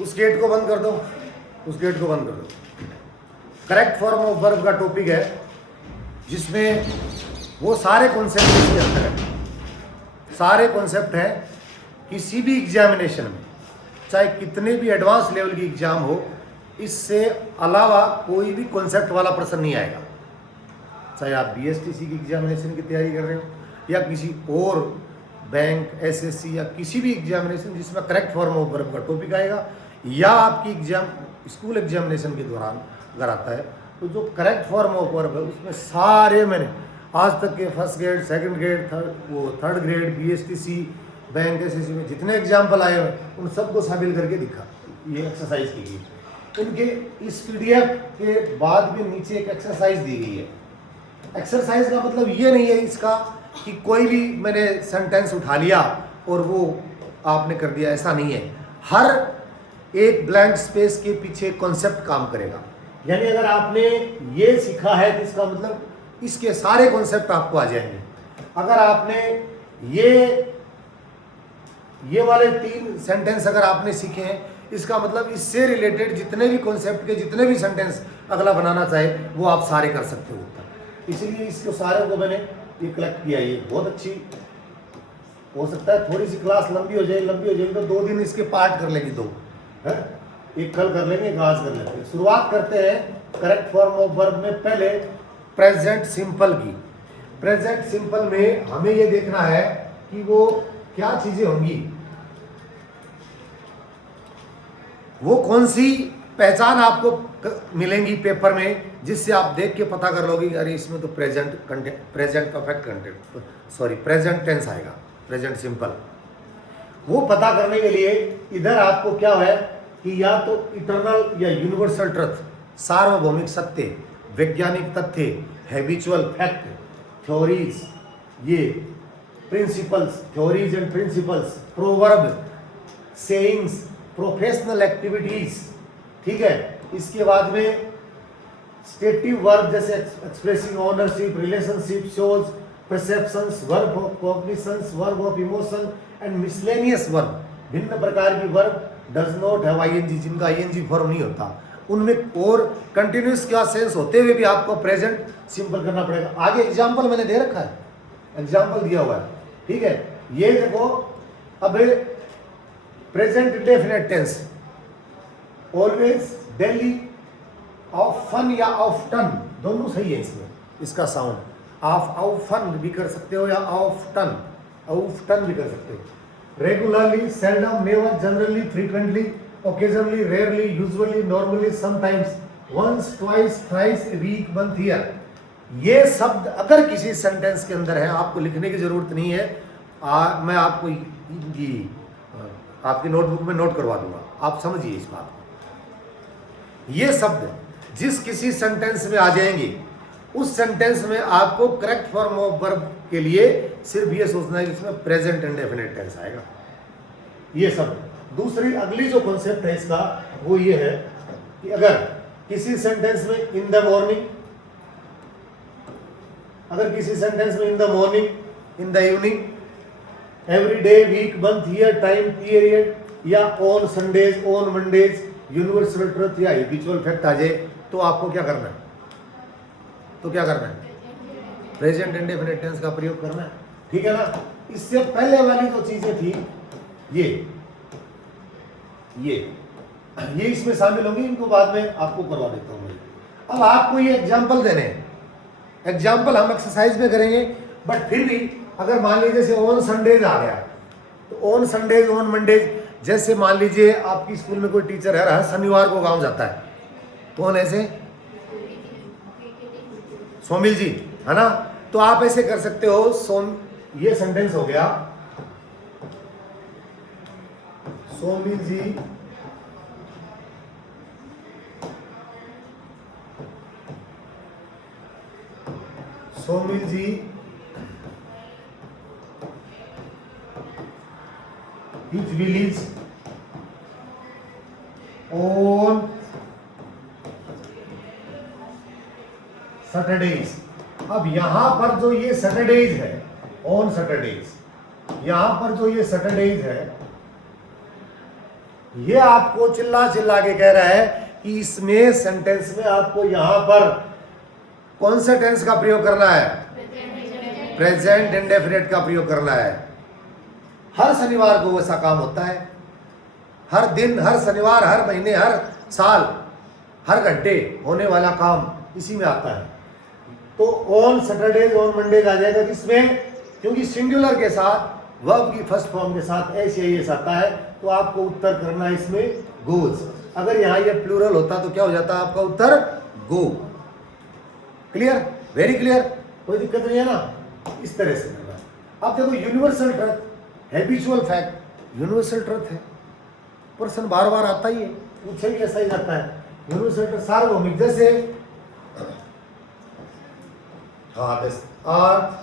उस गेट को बंद कर दो, उस गेट को बंद कर दो। करेक्ट फॉर्म ऑफ वर्ब का टॉपिक है जिसमें वो सारे कॉन्सेप्ट इसके अंदर है, सारे कॉन्सेप्ट हैं। किसी भी एग्जामिनेशन में चाहे कितने भी एडवांस लेवल की एग्जाम हो, इससे अलावा कोई भी कॉन्सेप्ट वाला प्रश्न नहीं आएगा। चाहे आप बीएसटीसी की एग्जामिनेशन की तैयारी कर रहे हो या किसी और बैंक, एसएससी या किसी भी एग्जामिनेशन जिसमें करेक्ट फॉर्म ऑफ वर्ब का टॉपिक आएगा, या आपकी एग्जाम स्कूल एग्जामिनेशन के दौरान अगर आता है तो जो करेक्ट फॉर्म ऑफ वर्ब है उसमें सारे मैंने आज तक के first grade, second grade, third grade, BSTC, bank, SSC में जितने एग्जाम्पल आए हुए उन सबको शामिल करके दिखा, ये एक्सरसाइज की गई। इनके इस पीडीएफ के बाद भी नीचे एक एक्सरसाइज दी गई है। एक्सरसाइज का मतलब ये नहीं है इसका कि कोई भी मैंने सेंटेंस उठा लिया और वो आपने कर दिया, ऐसा नहीं है। हर एक ब्लैंक स्पेस के पीछे कॉन्सेप्ट काम करेगा। यानी अगर आपने ये सीखा है तो इसका मतलब इसके सारे कॉन्सेप्ट आपको आ जाएंगे। अगर आपने ये वाले 3 सेंटेंस अगर आपने सीखे हैं, इसका मतलब इससे रिलेटेड जितने भी कॉन्सेप्ट के जितने भी सेंटेंस अगला बनाना चाहे वो आप सारे कर सकते हो। इसलिए इसको सारे को मैंने ये कलेक्ट किया। ये बहुत अच्छी हो सकता है, थोड़ी सी क्लास लंबी हो जाएगी तो 2 दिन इसके पार्ट कर लेंगे, 2 है, एक कल कर लेंगे, एक आज कर लेंगे। शुरुआत करते हैं करेक्ट फॉर्म ऑफ वर्ब में। पहले प्रेजेंट सिंपल की। प्रेजेंट सिंपल में हमें ये देखना है कि वो क्या चीजें होंगी, वो कौन सी पहचान आपको मिलेंगी पेपर में जिससे आप देख के पता कर लोगे अरे इसमें तो present perfect content, sorry present tense आएगा, प्रेजेंट सिंपल। वो पता करने के लिए इधर आपको क्या है कि या तो इटर्नल या यूनिवर्सल ट्रुथ, सार्वभौमिक सत्य, वैज्ञानिक तथ्य, हैबिचुअल फैक्ट, थ्योरीज, ये principles, theories and principles, proverb, sayings, professional activities, ठीक है। इसके बाद में स्टेटिव वर्ब जैसे expressing ownership, relationship, shows, perceptions, verb of cognitions, verb of emotion and miscellaneous verb. भिन्न प्रकार की verb does not have ING, जिनका आईएनजी फॉर्म नहीं होता उनमें, और कंटिन्यूस का सेंस होते हुए भी आपको प्रेजेंट सिंपल करना पड़ेगा। आगे एग्जाम्पल मैंने दे रखा है, एग्जाम्पल दिया हुआ है, ठीक है। ये देखो, अब present indefinite tense, always, daily, often या ऑफ्टन, दोनों सही है इसमें, इसका साउंड। ऑफन भी कर सकते हो या ऑफ्टन, ऑफ्टन भी कर सकते हो। Regularly, seldom, never, generally, frequently, occasionally, rarely, usually, normally, sometimes, once, twice, thrice, week, month, year. ये शब्द अगर किसी सेंटेंस के अंदर है आपको लिखने की जरूरत नहीं है, मैं आपको आपकी नोटबुक में नोट करवा दूंगा, आप समझिए इस बात को। ये शब्द जिस किसी सेंटेंस में आ जाएंगे उस सेंटेंस में आपको करेक्ट फॉर्म ऑफ वर्ब के लिए सिर्फ ये सोचना है कि इसमें प्रेजेंट इंडेफिनिट टेंस आएगा, ये शब्द। दूसरी अगली जो कॉन्सेप्ट है इसका वो ये है कि अगर किसी सेंटेंस में इन द मॉर्निंग, अगर किसी सेंटेंस में in the morning, in the evening, every day, week, month, year, time period, या on Sundays, on Mondays, universal truth या हैबिचुअल फैक्ट आ जाए तो आपको क्या करना है, तो क्या करना है, प्रेजेंट इंडेफिनिट टेंस का प्रयोग करना है, ठीक है ना। इससे पहले वाली जो चीजें थी ये इसमें शामिल होंगी, इनको बाद में आपको करवा देता हूँ। अब आपको ये एग्जाम्पल देने हैं, एग्जाम्पल हम एक्सरसाइज में करेंगे, बट फिर भी अगर मान लीजिए जैसे ऑन संडेज आ गया तो ऑन संडेज, ऑन मंडेज, जैसे मान लीजिए आपकी स्कूल में कोई टीचर है, हर शनिवार को गांव जाता है, कौन ऐसे, सोमिल जी, है ना। तो आप ऐसे कर सकते हो, ये सेंटेंस हो गया, सोमिल जी his village on Saturdays। अब यहां पर जो ये सैटरडेज है, ऑन सैटरडेज, यहां पर जो ये सैटरडेज है ये आपको चिल्ला चिल्ला के कह रहा है कि इसमें सेंटेंस में आपको यहां पर कौन से टेंस का प्रयोग करना है? प्रेजेंट इंडेफिनिट का प्रयोग करना है। हर शनिवार को ऐसा काम होता है, हर दिन, हर शनिवार, हर महीने, हर साल, हर घंटे होने वाला काम इसी में आता है। तो ऑन सैटरडेज, ऑन मंडेज आ जाएगा किसमें? क्योंकि सिंगुलर के साथ वर्ब की फर्स्ट फॉर्म के साथ एस आता है, तो आपको उत्तर करना है इसमें गोज। अगर यहाँ ये प्लूरल होता तो क्या हो जाता आपका उत्तर? गो। क्लियर? वेरी क्लियर, कोई दिक्कत नहीं है ना? इस तरह से करना है। अब देखो universal truth, habitual fact universal truth है, प्रश्न बार बार आता ही है, पूछे भी ऐसा ही जाता है। यूनिवर्सल ट्रुथ सार्वभौमिक, जैसे हाँ दिस अर्थ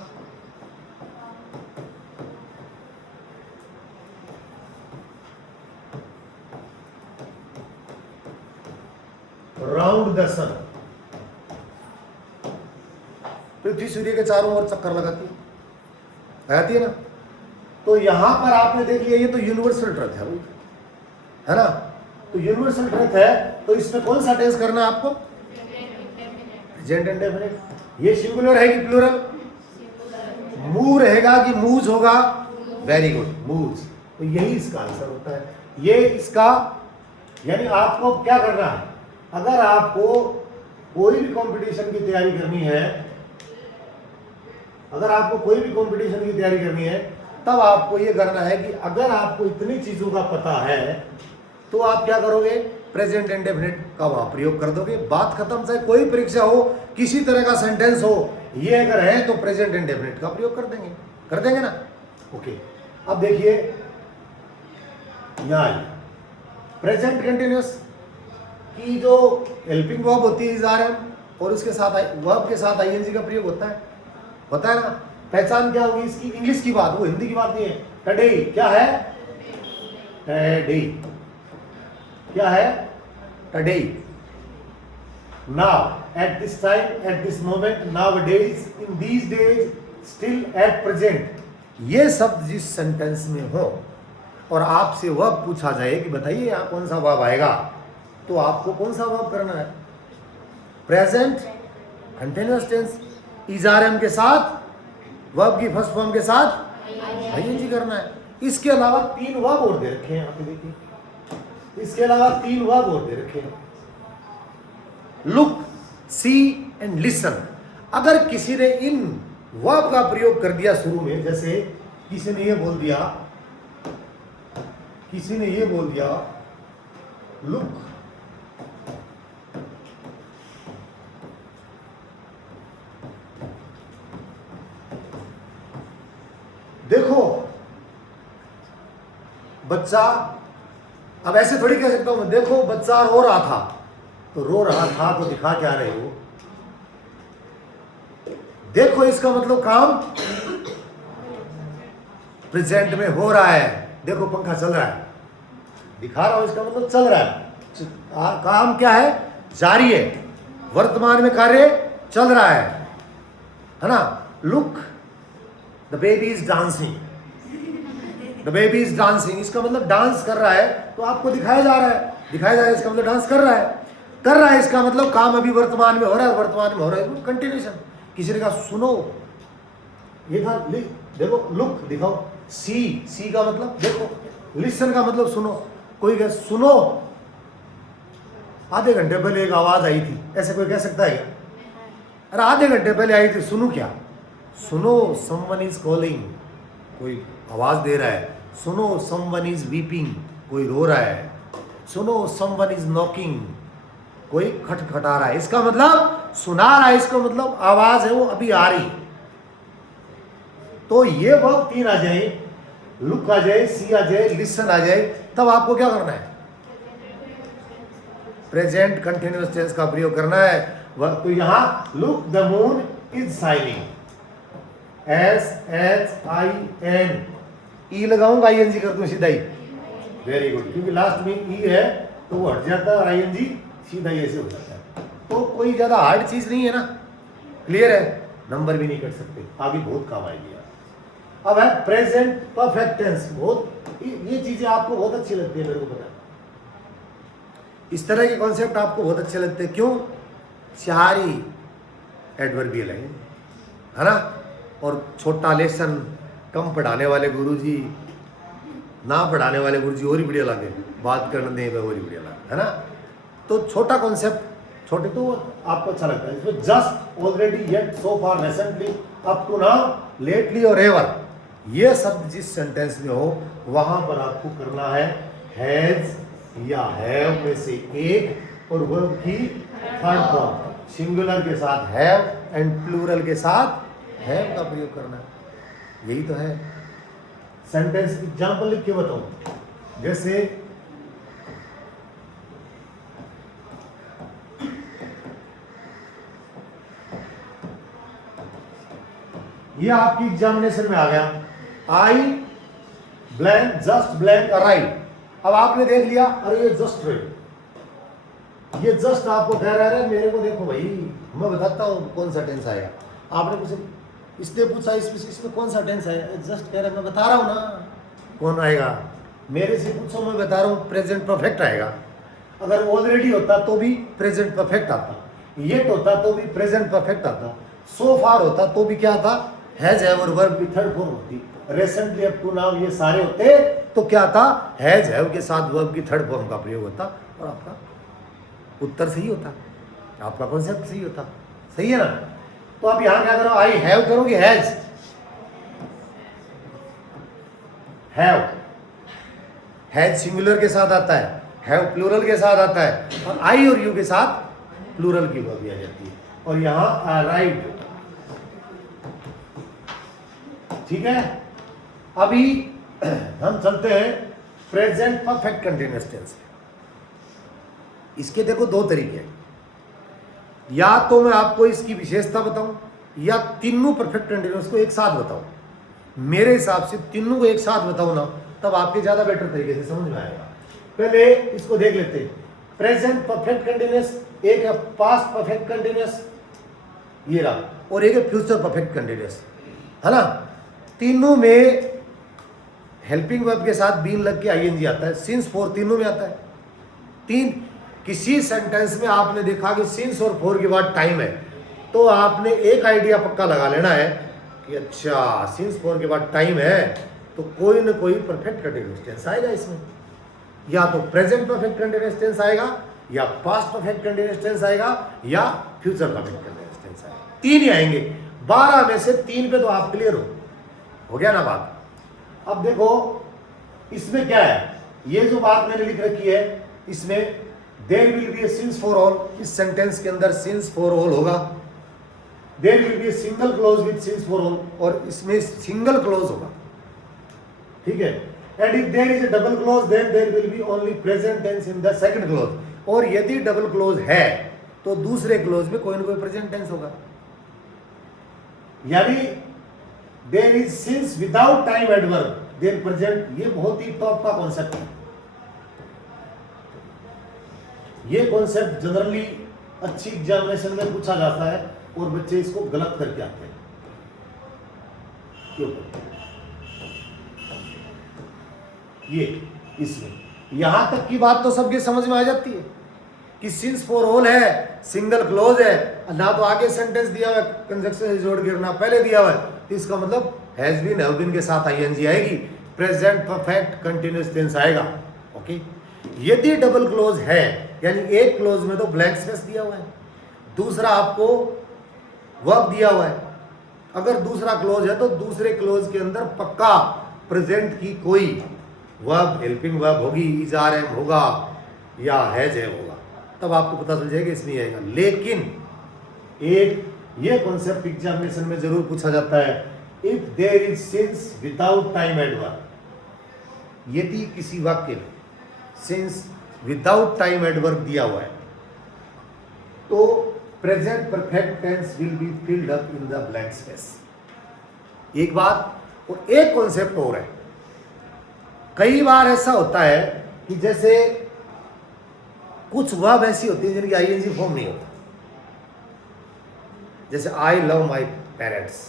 राउंड द सन, पृथ्वी सूर्य के चारों ओर चक्कर लगाती है ना? तो यहां पर आपने देख लिया, ये तो यूनिवर्सल ट्रुथ है भाई, है ना? तो यूनिवर्सल ट्रुथ है, तो इसमें कौन सा टेंस करना है आपको? Present indefinite. ये सिंगुलर है कि प्लूरल? मूव रहेगा कि मूज होगा? वेरी गुड, मूज। तो यही इसका आंसर होता है। ये इसका, यानी आपको क्या करना है, अगर आपको कोई भी कंपटीशन की तैयारी करनी है, अगर आपको कोई भी कंपटीशन की तैयारी करनी है, तब आपको ये करना है कि अगर आपको इतनी चीजों का पता है तो आप क्या करोगे? प्रेजेंट इंडेफिनिट का वहां प्रयोग कर दोगे, बात खत्म। चाहे कोई परीक्षा हो, किसी तरह का सेंटेंस हो, ये अगर है तो प्रेजेंट इंडेफिनिट का प्रयोग कर देंगे ना? ओके, अब देखिए यहां प्रेजेंट कंटिन्यूअस की जो हेल्पिंग वर्ब होती है इज आर एम, और उसके साथ वर्ब के साथ आईएनजी का प्रयोग होता है ना? पहचान क्या होगी इसकी? इंग्लिश की बात, वो हिंदी की बात नहीं है। टुडे क्या है? टुडे क्या है? Today. Now, at this time, at this moment, nowadays, in these days, still, at present. ये शब्द जिस सेंटेंस में हो और आपसे वर्ब पूछा जाए कि बताइए यहाँ कौन सा वर्ब आएगा, तो आपको कौन सा वर्ब करना है? Present continuous tense, is are am के साथ, वर्ब की फर्स्ट फॉर्म के साथ आईएनजी करना है। इसके अलावा 3 वर्ब और दे रखे हैं यहाँ पे, देखिए इसके अलावा 3 वर्ब और दे रखे हैं, लुक, सी एंड लिसन। अगर किसी ने इन वर्ब का प्रयोग कर दिया शुरू में, जैसे किसी ने ये बोल दिया लुक, देखो बच्चा, अब ऐसे थोड़ी कह सकता हूं, देखो बच्चा रो रहा था, तो रो रहा था को दिखा क्या रहे हो? देखो इसका मतलब काम प्रेजेंट में हो रहा है। देखो पंखा चल रहा है, दिखा रहा हूं, इसका मतलब चल रहा है। काम क्या है? जारी है, वर्तमान में कार्य चल रहा है ना? Look, the baby is dancing, the baby is dancing, इसका मतलब डांस कर रहा है, तो आपको दिखाया जा रहा है, इसका मतलब डांस कर रहा है, इसका मतलब काम अभी वर्तमान में हो रहा है, कंटिन्यूशन। किसी ने कहा सुनो, ये था, देखो लुक दिखाओ, सी का मतलब देखो, लिसन का मतलब सुनो। कोई कहे सुनो, आधे घंटे पहले एक आवाज आई थी, ऐसे कोई कह सकता है क्या? अरे आधे घंटे पहले आई थी, सुनो क्या? सुनो, समवन इज कॉलिंग, कोई आवाज दे रहा है। सुनो, समवन इज वीपिंग, कोई रो रहा है। सुनो, समवन इज नॉकिंग, कोई खटखटा रहा है। इसका मतलब सुना रहा है, इसका मतलब आवाज है वो अभी आ रही। तो ये वर्ब 3 आ जाए, लुक आ जाए, सी आ जाए, लिसन आ जाए, तब आपको क्या करना है? प्रेजेंट कंटिन्यूअस टेंस का प्रयोग करना है। तो यहां look the moon is shining, SHIN, ई लगाऊंगा, आईएनजी कर दूं सीधा ही। वेरी गुड, क्योंकि लास्ट में ई है तो वो हट जाता है, आईएनजी सीधा ही ऐसे हो जाता है। तो कोई ज्यादा हार्ड चीज नहीं है ना? क्लियर है? नंबर भी नहीं कट सकते, आगे बहुत काम आएगी यार। अब है प्रेजेंट परफेक्ट टेंस। बहुत ये चीजें आपको बहुत अच्छी लगती है, मेरे को पता है। इस तरह के कॉन्सेप्ट आपको बहुत अच्छे लगते हैं, क्यों? चार ही एडवर्बियल है ना? और छोटा लेसन, कम पढ़ाने वाले गुरुजी, ना पढ़ाने वाले गुरुजी और ही बढ़िया लगे, बात करने दें और ही बढ़िया लगे, है ना? तो छोटा कॉन्सेप्ट, छोटे तो आपको अच्छा लगता है। इसमें just, already, yet, so far, recently, up to now, lately और एवर, ये शब्द जिस सेंटेंस में हो वहां पर आपको करना है हैज या हैव में से एक, और वर्ब की थर्ड फॉर्म, सिंगुलर के साथ हैव एंड प्लूरल के साथ हैव का प्रयोग करना है। यही तो है। सेंटेंस एग्जांपल लिख के बताऊं, जैसे ये आपकी एग्जामिनेशन में आ गया, आई ब्लैंक जस्ट ब्लैंक अराइव। अब आपने देख लिया, अरे ये जस्ट रहे, ये जस्ट आपको कह रहा है मेरे को देखो भाई, मैं बताता हूँ कौन सा टेंस आएगा। आपने कुछ इसने पूछा इसमें कौन सा टेंस है, जस्ट कह रहा है, मैं बता रहा हूँ ना कौन आएगा। मेरे से पूछो, मैं बता रहा हूँ प्रेजेंट परफेक्ट आएगा। अगर ऑलरेडी होता तो भी प्रेजेंट परफेक्ट आता, येट होता तो भी प्रेजेंट परफेक्ट आता, सो फार होता तो भी क्या आता, हैज हैव और वर्ब की थर्ड फॉर्म होती, रिसेंटली, अप टू नाउ, ये सारे होते तो क्या था, हैज हैव के साथ वर्ब की थर्ड फॉर्म का प्रयोग होता और आपका उत्तर सही होता, आपका कॉन्सेप्ट सही होता। सही है ना? तो आप यहां क्या करो, आई हैव करोगे, हैज, हैज सिंगुलर के साथ आता है, हैव प्लूरल के साथ आता है, और आई और यू के साथ प्लूरल की वर्ब आ जाती है, और यहां अराइव्ड। ठीक है? अभी हम चलते हैं प्रेजेंट परफेक्ट कंटीन्यूअस टेंस। इसके देखो दो तरीके हैं, या तो मैं आपको इसकी विशेषता बताऊं, या तीनों परफेक्ट कंटीन्यूअस को एक साथ बताऊं। मेरे हिसाब से तीनों को एक साथ बताऊं ना, तब आपके ज्यादा बेटर तरीके से समझ में आएगा। पहले इसको देख लेते हैं। प्रेजेंट परफेक्ट कंटीन्यूअस, एक है पास्ट परफेक्ट कंटीन्यूअस, ये रहा, और एक है फ्यूचर परफेक्ट कंटीन्यूअस, है ना? तीनों में हेल्पिंग वर्ब के साथ बीन लग के आईएनजी आता है, सिंस फॉर तीनों में आता है। तीन, किसी सेंटेंस में आपने देखा कि सिंस और फॉर के बाद टाइम है, तो आपने एक आइडिया पक्का लगा लेना है कि अच्छा सिंस फॉर के बाद टाइम है, तो कोई ना कोई परफेक्ट कंटीन्यूअस टेंस आएगा इसमें, या तो प्रेजेंट परफेक्ट कंटीन्यूअस टेंस आएगा, या पास्ट परफेक्ट कंटीन्यूअस टेंस आएगा, या फ्यूचर परफेक्ट कंटीन्यूअस टेंस आएगा। तीन ही आएंगे। 12 में से 3 पे तो आप क्लियर हो गया ना बात। अब देखो इसमें क्या है, ये जो बात मैंने लिख रखी है, इसमें there will be a since for all, इस सेंटेंस के अंदर सिंस फॉर ऑल होगा। There will be a single clause with since for all, और इसमें सिंगल क्लोज होगा। ठीक है? And if there is a double clause then there will be only present tense in the second clause, और यदि double close है तो दूसरे क्लोज में कोई ना कोई प्रेजेंट टेंस होगा। यानी there is since without time adverb then present. ये बहुत ही टॉप का कॉन्सेप्ट है। ये कॉन्सेप्ट जनरली अच्छी एग्जामिनेशन में पूछा जाता है और बच्चे इसको गलत करके आते हैं। क्यों? ये इसमें यहां तक की बात तो सबके समझ में आ जाती है कि सिंस फॉर ऑल है, सिंगल क्लोज है, ना तो आगे सेंटेंस दिया हुआ है कंजक्शन से जोड़ के, ना पहले दिया हुआ है, तो इसका मतलब हैज बीन, हैव बीन के साथ आईएनजी आएगी, प्रेजेंट परफेक्ट कंटीन्यूअस टेंस आएगा। ओके? यदि डबल क्लोज है, यानी एक क्लोज में तो ब्लैंक स्पेस दिया हुआ है, दूसरा आपको वर्ब दिया हुआ है। अगर दूसरा क्लोज है तो दूसरे क्लोज के अंदर पक्का प्रेजेंट की कोई वर्ब, हेल्पिंग वर्ब होगी, इज आर एम होगा या हैज है होगा, तब आपको पता चल जाएगा इसमें आएगा। लेकिन एक ये कॉन्सेप्ट एग्जामिनेशन में जरूर पूछा जाता है, if there is since without time adverb, यदि किसी वाक्य में सिंस विदाउट टाइम एडवर्ब दिया हुआ है तो present perfect tense will be filled up in the blank space. एक बात, और एक कॉन्सेप्ट और है। कई बार ऐसा होता है कि जैसे कुछ वर्ब ऐसी होती है जिनकी आईएनजी फॉर्म नहीं होता, जैसे I love my parents,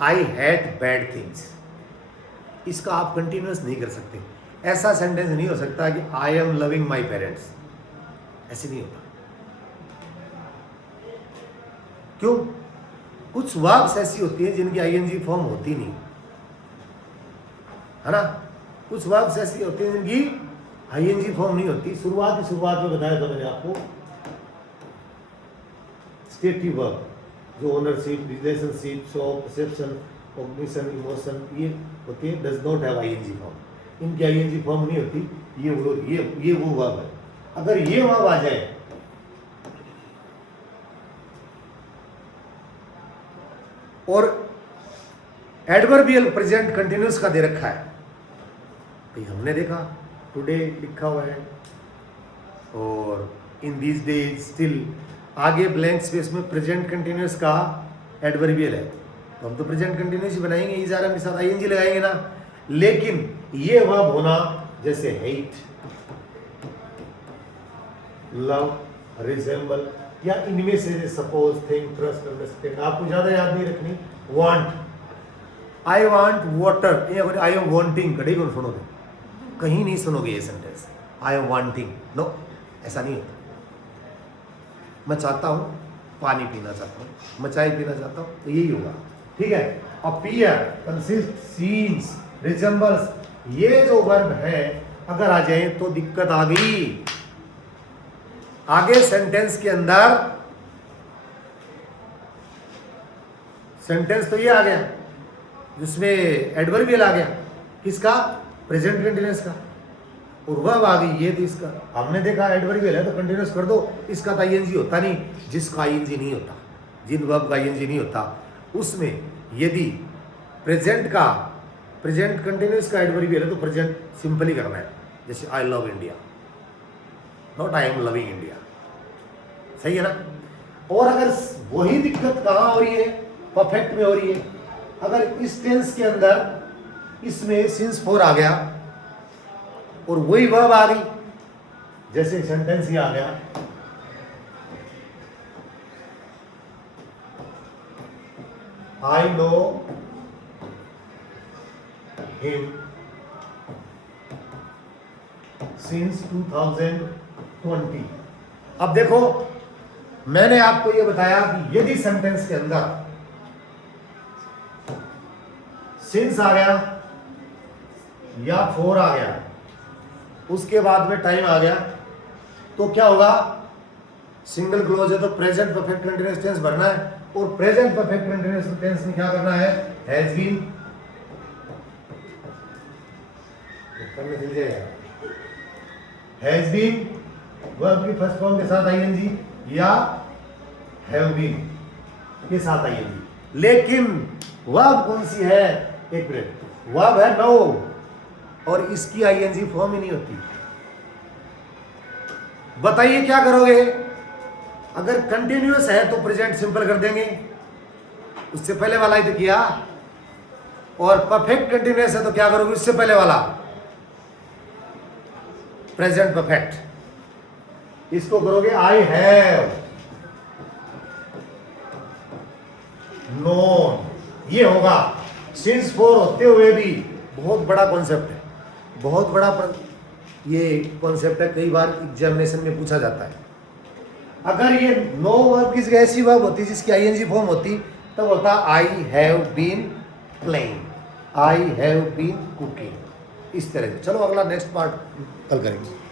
I hate bad things, इसका आप कंटिन्यूअस नहीं कर सकते। ऐसा सेंटेंस नहीं हो सकता कि I am loving my parents, ऐसे नहीं होता। क्यों? कुछ वर्ब्स ऐसी होती है जिनकी आईएनजी फॉर्म होती नहीं, है ना। कुछ वर्ब्स ऐसी होती हैं जिनकी आईएनजी फॉर्म नहीं होती। शुरुआत में बताया था मैंने आपको, स्टेटिव वर्ब जो ownership, relationship, show, perception, cognition, emotion, ये होती है, does not have ING form. इनकी आईएनजी फॉर्म नहीं होती। ये वो वर्ब है। अगर ये वर्ब आ जाए और एडवर्बियल प्रेजेंट कंटिन्यूस का दे रखा है, भाई हमने देखा टुडे लिखा हुआ है और इन दीज डेज स्टिल, आगे ब्लैंक स्पेस में प्रेजेंट कंटिन्यूस का एडवर्बियल है, तो हम तो प्रेजेंट कंटिन्यूस ही बनाएंगे, इज आर एम के साथ आईएनजी लगाएंगे ना। लेकिन ये वर्ब होना जैसे हेट, लव, रिजेंबल, या इनमें से सपोज, थिंक, ट्रस्ट, अंडरस्टैंड, आपको ज्यादा याद नहीं रखनी। वांट, आई वांट वाटर, या आई एम वांटिंग, कभी कौन सुनोगे, कहीं नहीं सुनोगे ये sentence, I am wanting, no, ऐसा नहीं होता। मैं चाहता हूं पानी पीना चाहता हूं, मैं चाय पीना चाहता हूं, तो यही होगा, ठीक है। अपीयर, कंसिस्ट, सीम्स, रिजेंबल्स, ये जो वर्ब है अगर आ जाए तो दिक्कत आ गई। आगे सेंटेंस के अंदर, सेंटेंस तो ये आ गया जिसमें एडवर्बियल आ गया, किसका? प्रेजेंट कंटिन्यूअस का, और वर्ब आ गई ये, तो इसका हमने देखा एडवर्बियल है तो कंटिन्यूअस कर दो, इसका तो आईएनजी होता नहीं। जिसका आईएनजी नहीं होता, जिन वर्ब का आईएनजी नहीं होता, उसमें यदि प्रेजेंट कंटिन्यूअस का एडवर्बियल है तो प्रेजेंट सिंपल ही करना है, जैसे I love India, not I am loving India, सही है ना। और अगर वही दिक्कत कहाँ हो रही है? परफेक्ट में हो रही है। अगर इस टेंस के अंदर इसमें सिंस 4 आ गया और वही वर्ब आ गई, जैसे सेंटेंस ही आ गया, आई नो हिम सिंस 2020। अब देखो, मैंने आपको यह बताया कि यदि सेंटेंस के अंदर सिंस आ गया या 4 आ गया, उसके बाद में टाइम आ गया, तो क्या होगा? सिंगल क्लोज है तो प्रेजेंट परफेक्ट कंटीन्यूअस टेंस भरना है, और प्रेजेंट परफेक्ट कंटीन्यूअस टेंस में क्या करना है? हैज बीन, करने के लिए हैज बीन वर्ब की फर्स्ट फॉर्म के साथ आईएनजी, या हैव बीन के साथ आईएनजी। लेकिन वर्ब कौन सी है? एक मिनट, वर्ब है नो, और इसकी आईएनजी फॉर्म ही नहीं होती। बताइए क्या करोगे? अगर कंटिन्यूअस है तो प्रेजेंट सिंपल कर देंगे, उससे पहले वाला ही तो किया, और परफेक्ट कंटिन्यूअस है तो क्या करोगे? उससे पहले वाला प्रेजेंट परफेक्ट, इसको करोगे आई हैव नोन, ये होगा। सिंस 4 होते हुए भी बहुत बड़ा कॉन्सेप्ट है, बहुत बड़ा ये कॉन्सेप्ट है, कई बार एग्जामिनेशन में पूछा जाता है। अगर ये नो वर्ब की जगह ऐसी वर्ब होती जिसकी आईएनजी फॉर्म होती, तब होता I have been playing, I have been cooking, इस तरह से। चलो अगला नेक्स्ट पार्ट कल करेंगे।